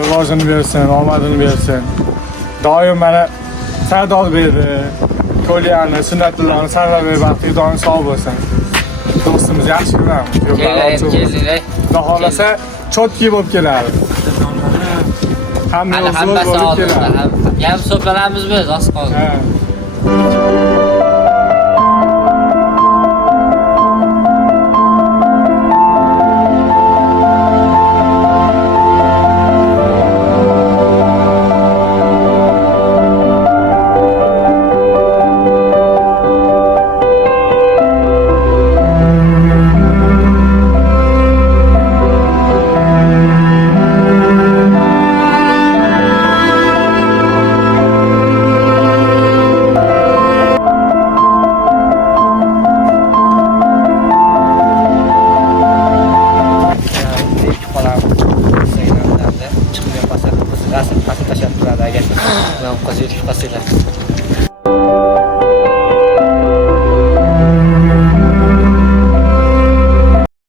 Rivojini bersin, omadini bersin. Doim mana savdo berdi. Ko'lyani, sunnatullohni saralab berib, baxtiga doim sog' bo'lsin. Do'stimiz yaxshi ko'ramiz. Kelinglar. Xudo xolasa chotki bo'lib keladi. Hamma Hali zo'r hammasi bo'lib oldinda. keladi. Ham hisoblanamiz biz, oz qoldi. Ha. Rasm tashlab turadi agar. Qiz yutib qolsanglar.